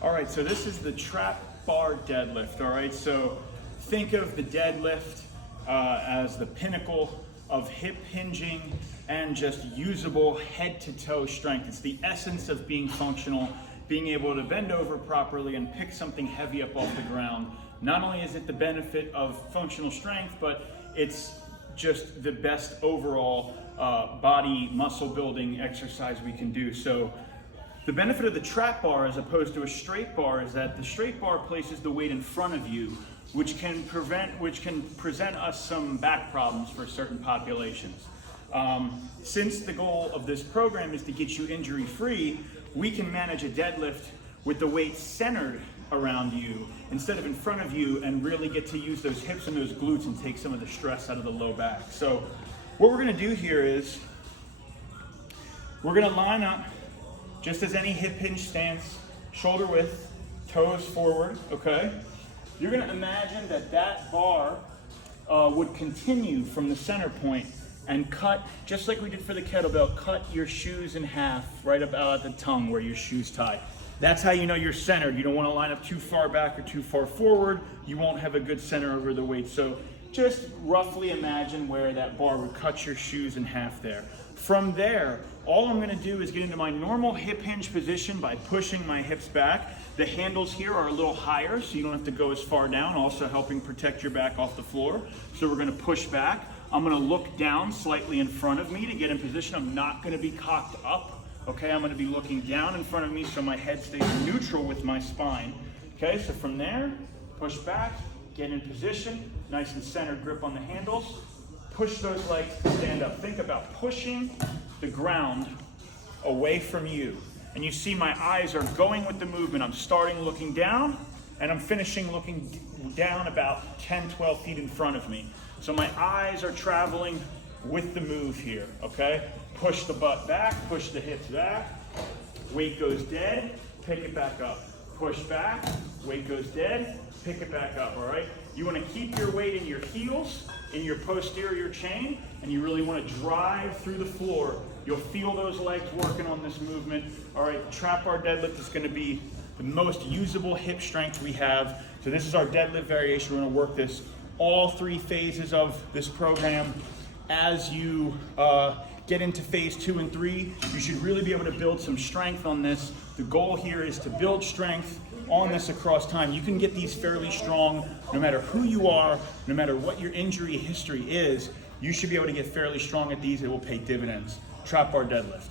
All right, so this is the trap bar deadlift, all right? So think of the deadlift as the pinnacle of hip hinging and just usable head to toe strength. It's the essence of being functional, being able to bend over properly and pick something heavy up off the ground. Not only is it the benefit of functional strength, but it's just the best overall body muscle building exercise we can do. So the benefit of the trap bar as opposed to a straight bar is that the straight bar places the weight in front of you, which can present us some back problems for certain populations. Since the goal of this program is to get you injury free, we can manage a deadlift with the weight centered around you instead of in front of you and really get to use those hips and those glutes and take some of the stress out of the low back. So what we're gonna do here is we're gonna line up just as any hip hinge stance, shoulder width, toes forward, okay? You're gonna imagine that that bar would continue from the center point and cut, just like we did for the kettlebell, cut your shoes in half right about at the tongue where your shoes tie. That's how you know you're centered. You don't wanna line up too far back or too far forward. You won't have a good center over the weight. So just roughly imagine where that bar would cut your shoes in half there. From there, all I'm gonna do is get into my normal hip hinge position by pushing my hips back. The handles here are a little higher, so you don't have to go as far down, also helping protect your back off the floor. So we're gonna push back. I'm gonna look down slightly in front of me to get in position. I'm not gonna be cocked up, okay? I'm gonna be looking down in front of me so my head stays neutral with my spine. Okay, so from there, push back, get in position, nice and centered grip on the handles. Push those legs to stand up. Think about pushing the ground away from you. And you see my eyes are going with the movement. I'm starting looking down and I'm finishing looking down about 10, 12 feet in front of me. So my eyes are traveling with the move here, okay? Push the butt back, push the hips back. Weight goes dead, pick it back up. Push back, weight goes dead, pick it back up, all right? You wanna keep your weight in your heels, in your posterior chain, and you really wanna drive through the floor. You'll feel those legs working on this movement. All right, trap bar deadlift is gonna be the most usable hip strength we have. So this is our deadlift variation. We're gonna work this all three phases of this program. As you get into phase 2 and 3, you should really be able to build some strength on this. The goal here is to build strength on this across time. You can get these fairly strong no matter who you are, no matter what your injury history is. You should be able to get fairly strong at these. It will pay dividends. Trap bar deadlift.